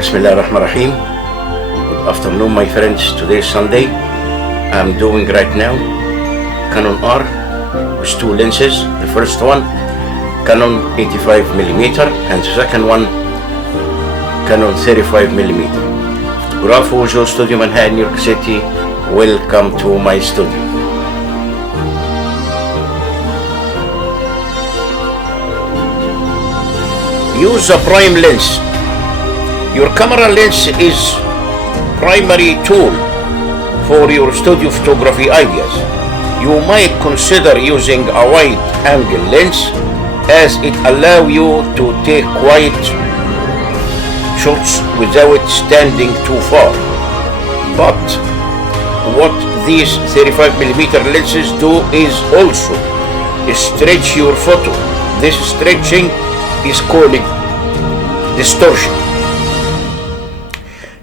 Bismillah ar-Rahman ar-Rahim. Good afternoon, my friends. Today is Sunday. I'm doing right now Canon R with two lenses. The first one, Canon 85mm, and the second one, Canon 35mm. Fotógrafo, Joe Studio Manhattan, New York City. Welcome to my studio. Use a prime lens. Your camera lens is primary tool for your studio photography ideas. You might consider using a wide angle lens as it allows you to take quiet shots without standing too far. But what these 35mm lenses do is also stretch your photo. This stretching is called distortion.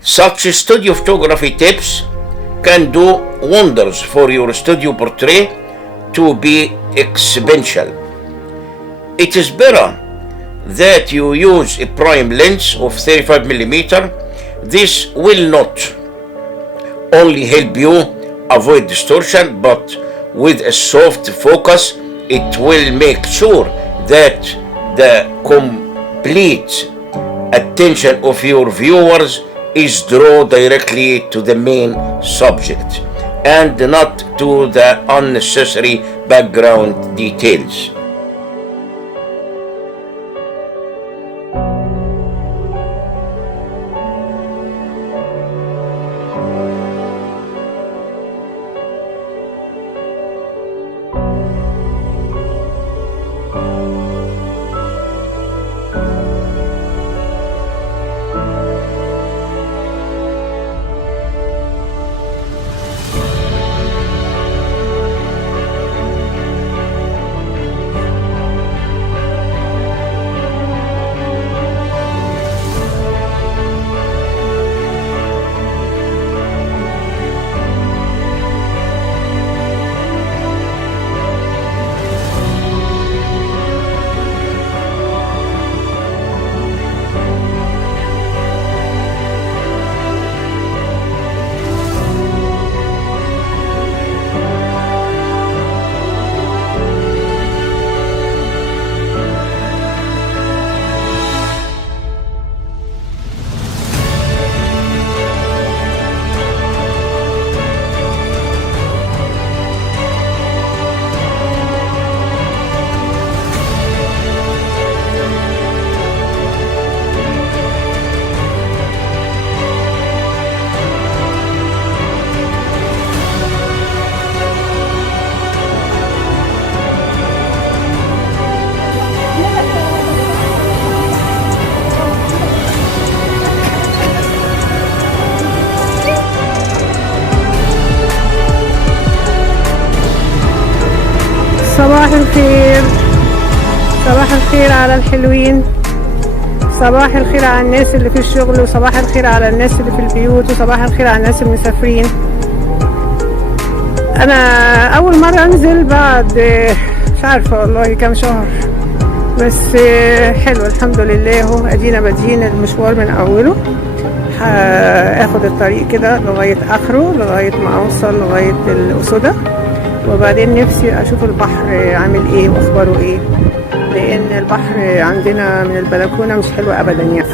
Such studio photography tips can do wonders for your studio portrait to be exponential. It is better that you use a prime lens of 35mm. This will not only help you avoid distortion, but with a soft focus, it will make sure that the complete attention of your viewers is drawn directly to the main subject and not to the unnecessary background details. صباح الخير، صباح الخير على الحلوين، صباح الخير على الناس اللي في الشغل، وصباح الخير على الناس اللي في البيوت، وصباح الخير على الناس المسافرين. انا اول مرة انزل بعد مش عارفة والله كام شهر، بس حلو الحمد لله. اهو ادينا بادئين المشوار من اوله، هاخد الطريق كده لغاية اخره، لغاية ما اوصل لغاية الأسودة، وبعدين نفسي اشوف البحر عامل ايه واخباره ايه، لان البحر عندنا من البلكونه مش حلو ابدا يعني.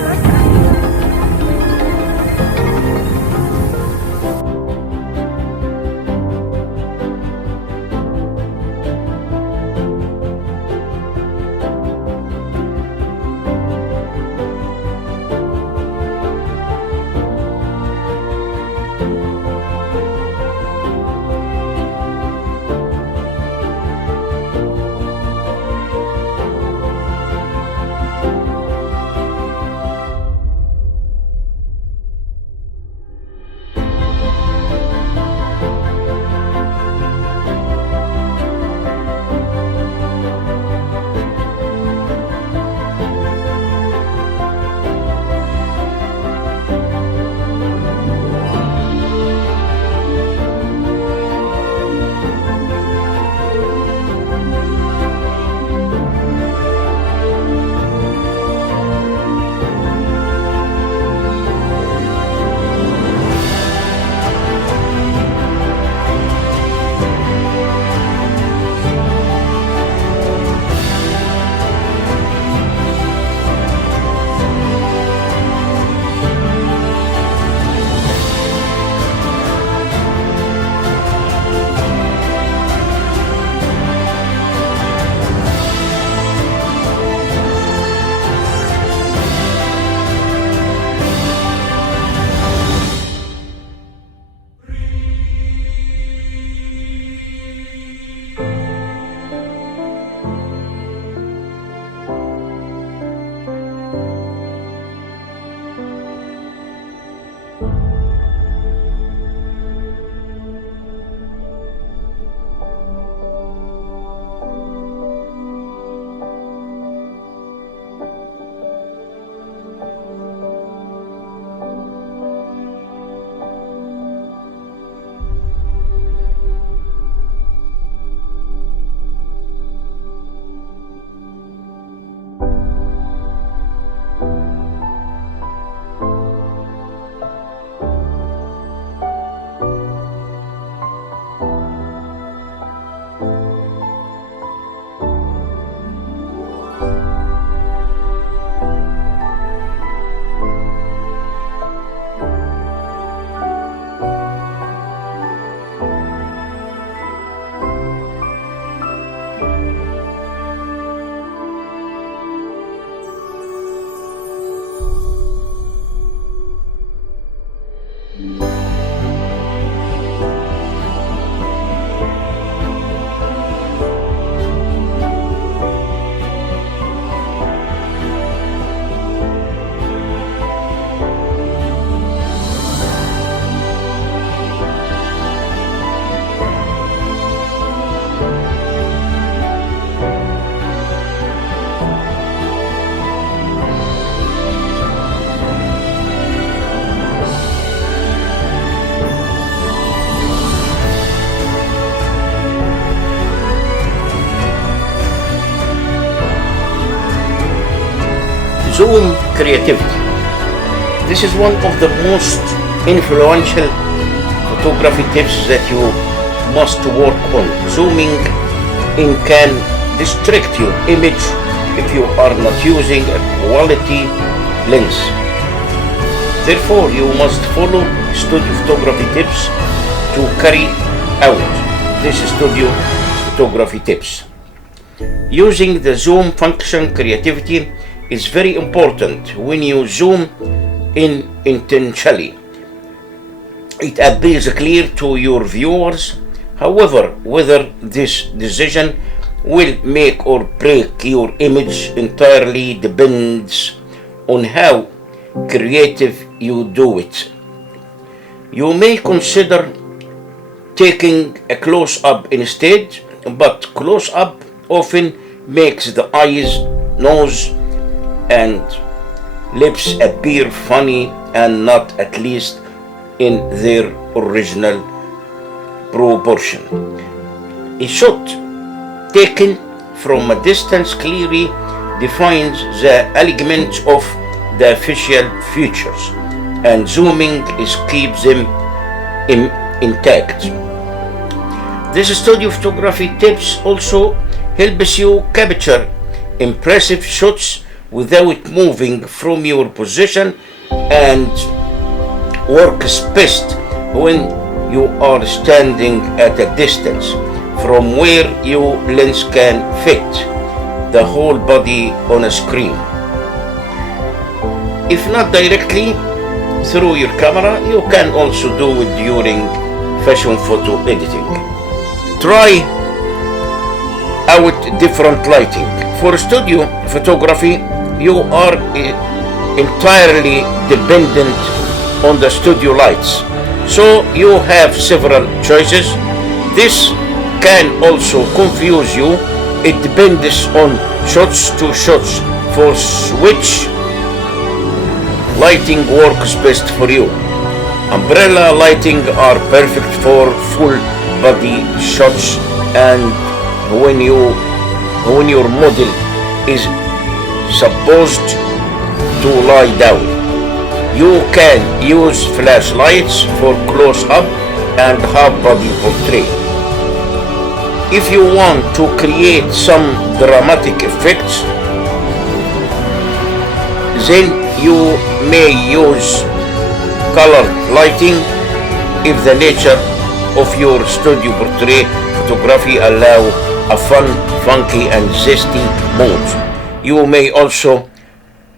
Zoom creativity. This is one of the most influential photography tips that you must work on. Zooming in can distract your image if you are not using a quality lens. Therefore, you must follow studio photography tips to carry out this studio photography tips. Using the zoom function creativity is very important when you zoom in intentionally. It appears clear to your viewers. However, whether this decision will make or break your image entirely depends on how creative you do it. You may consider taking a close-up instead, but close-up often makes the eyes, nose, and lips appear funny and not at least in their original proportion. A shot taken from a distance clearly defines the elements of the facial features, and zooming keeps them intact. This studio photography tips also helps you capture impressive shots without moving from your position and works best when you are standing at a distance from where your lens can fit the whole body on a screen. If not directly through your camera, you can also do it during fashion photo editing. Try out different lighting. For studio photography, you are entirely dependent on the studio lights, so you have several choices. This can also confuse you. It depends on shots to shots for which lighting works best for you. Umbrella lighting are perfect for full body shots and when your model is supposed to lie down. You can use flashlights for close-up and half-body portrait. If you want to create some dramatic effects, then you may use colored lighting if the nature of your studio portrait photography allow a fun, funky and zesty mood. You may also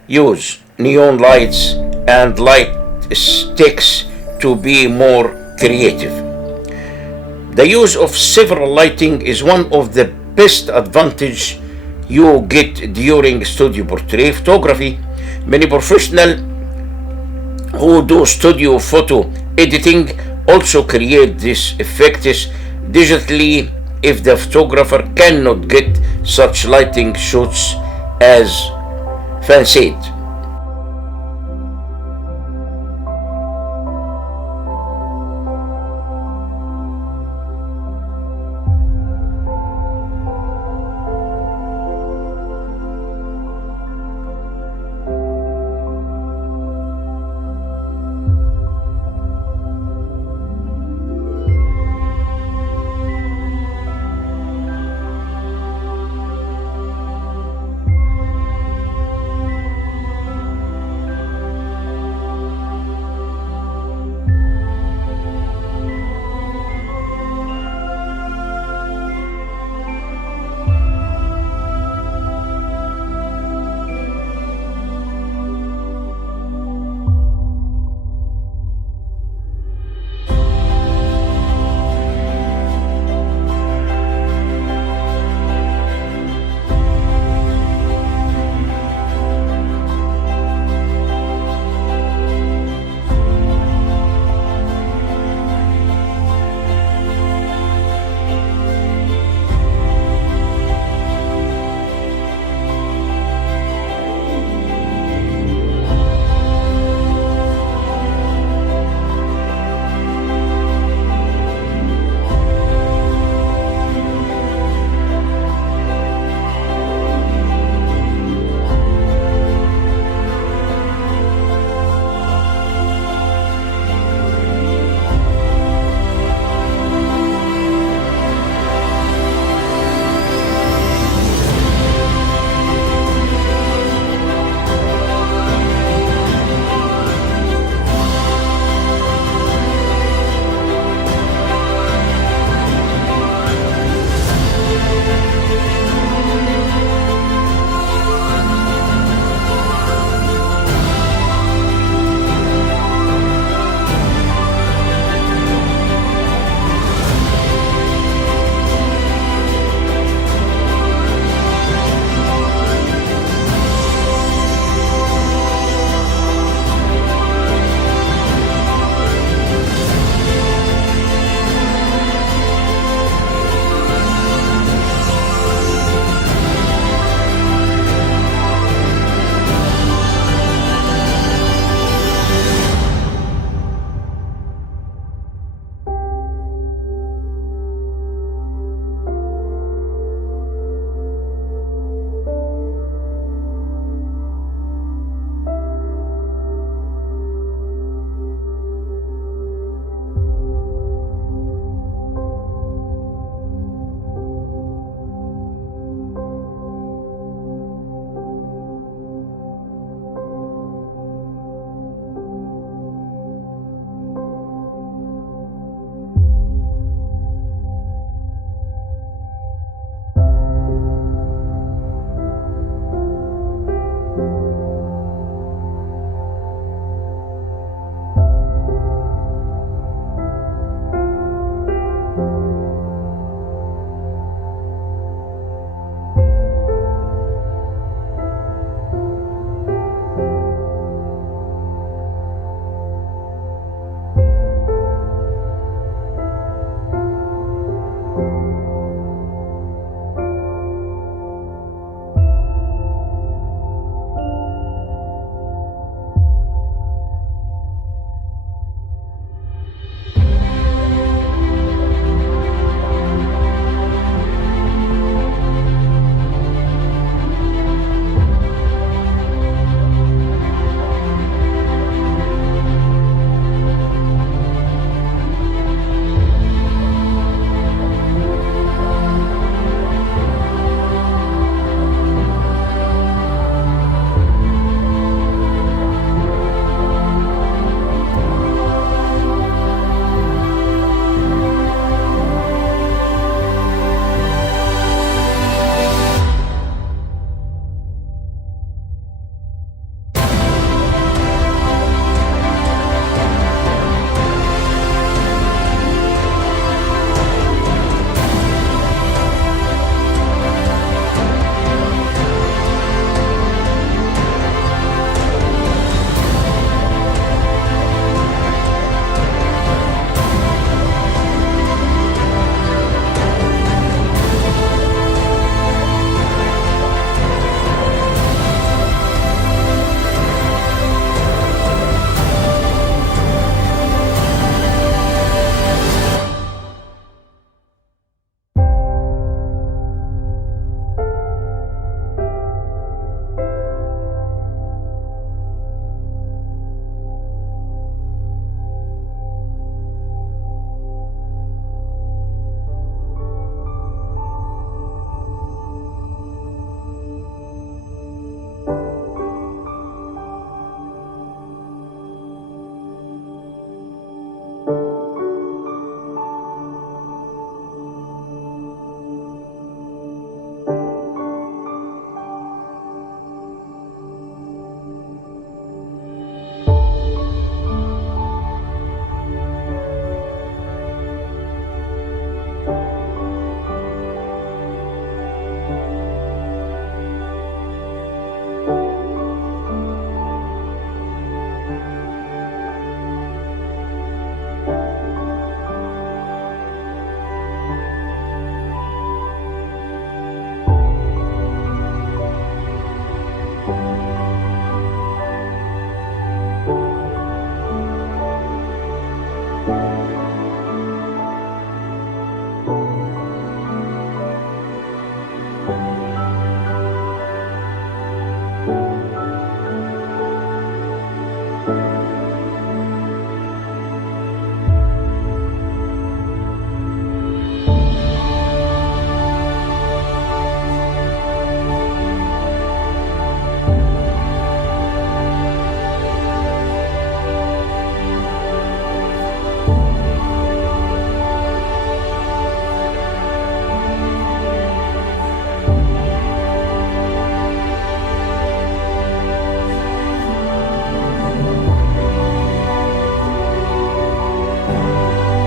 use neon lights and light sticks to be more creative. The use of several lighting is one of the best advantage you get during studio portrait photography. Many professionals who do studio photo editing also create these effects digitally if the photographer cannot get such lighting shots as fancied.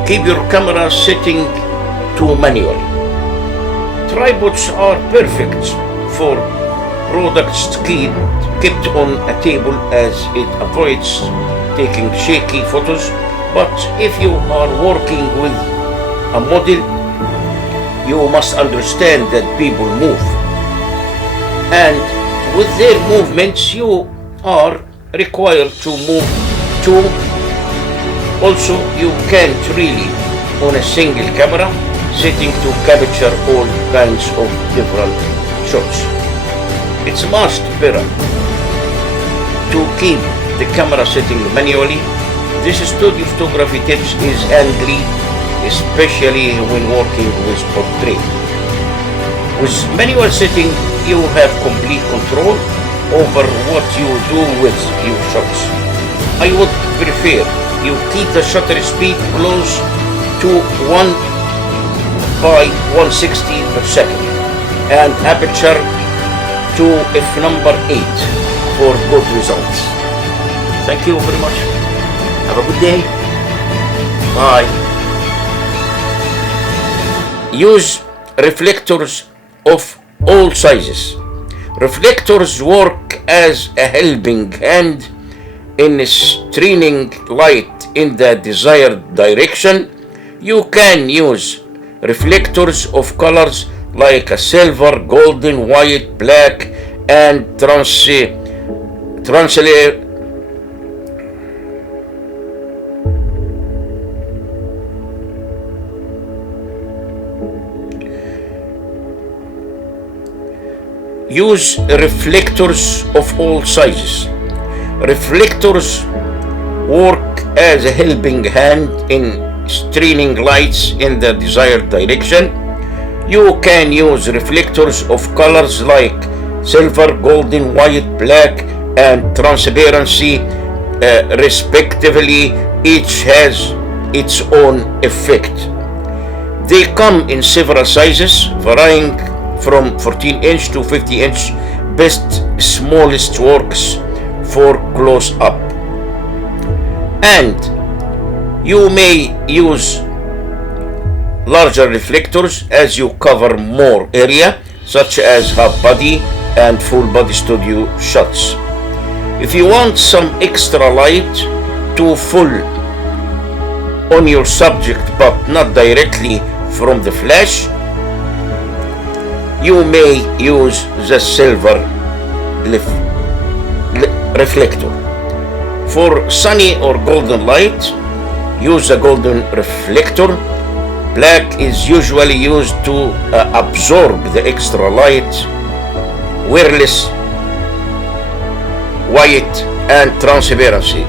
Keep your camera setting to manual. Tripods are perfect for products kept on a table as it avoids taking shaky photos, but if you are working with a model, you must understand that people move, and with their movements you are required to move too. Also, you can't really on a single camera setting to capture all kinds of different shots. It's much better to keep the camera setting manually. This studio photography tips is handy, especially when working with portrait. With manual setting, you have complete control over what you do with your shots. I would prefer you keep the shutter speed close to 1 by 160 per second and aperture to f/8 for good results. Thank you very much. Have a good day. Bye. Use reflectors of all sizes. Reflectors work as a helping hand in straining light in the desired direction. You can use reflectors of colors like a silver, golden, white, black, and translucent. Use reflectors of all sizes. Reflectors work as a helping hand in straining lights in the desired direction. You can use reflectors of colors like silver, golden, white, black, and transparency, respectively. Each has its own effect. They come in several sizes, varying from 14-inch to 50-inch. Best smallest works for close-up. And you may use larger reflectors as you cover more area, such as half body and full body studio shots. If you want some extra light to fall on your subject but not directly from the flash, you may use the silver reflector. For sunny or golden light, use a golden reflector. Black is usually used to absorb the extra light, whereas white and transparency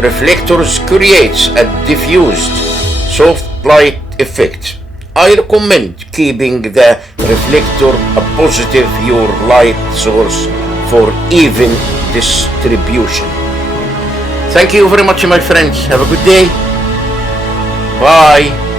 reflectors creates a diffused soft light effect. I recommend keeping the reflector a positive your light source for even distribution. Thank you very much, my friends. Have a good day. Bye.